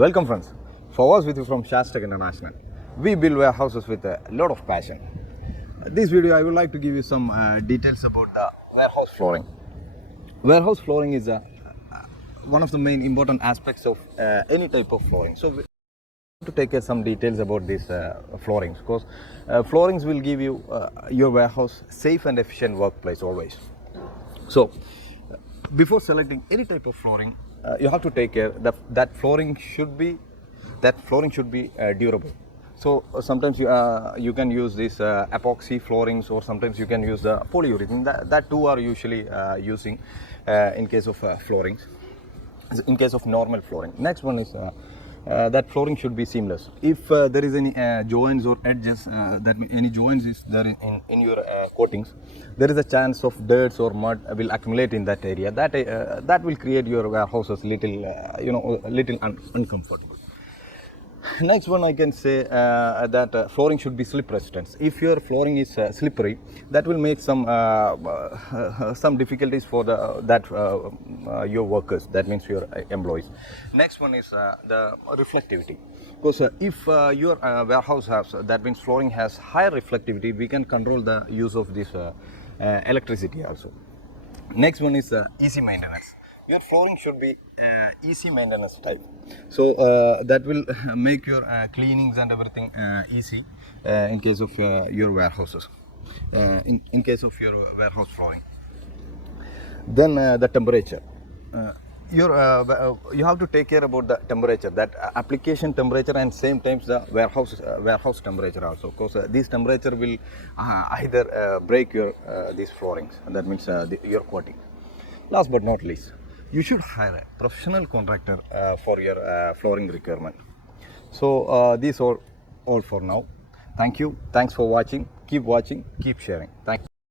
Welcome friends, Favaz with you from Shaastec International. We build warehouses with a lot of passion. This video I would like to give you some details about the warehouse flooring. Warehouse flooring is one of the main important aspects of any type of flooring. So we have to take some details about these floorings, because floorings will give you your warehouse safe and efficient workplace always. So before selecting any type of flooring, you have to take care that flooring should be durable. So sometimes you can use these epoxy floorings, or sometimes you can use the polyurethane. That two are usually using in case of floorings, in case of normal flooring. Next one is that flooring should be seamless. If there is any joints or edges, that any joints is there in your coatings, there is a chance of dirt or mud will accumulate in that area. That will create your warehouses little uncomfortable. Next one, I can say that flooring should be slip resistant. If your flooring is slippery, that will make some difficulties for your workers. That means your employees. Next one is the reflectivity. Because if your warehouse has, that means flooring has high reflectivity, we can control the use of this electricity also. Next one is easy maintenance. Your flooring should be easy maintenance type. So that will make your cleanings and everything easy in case of your warehouses, in case of your warehouse flooring. Then the temperature. You have to take care about the temperature, that application temperature, and same times the warehouse temperature also, because this temperature will either break your these floorings, and that means your coating. Last but not least, you should hire a professional contractor for your flooring requirement. So these are all for now. Thank you. Thanks for watching. Keep watching. Keep sharing. Thank you.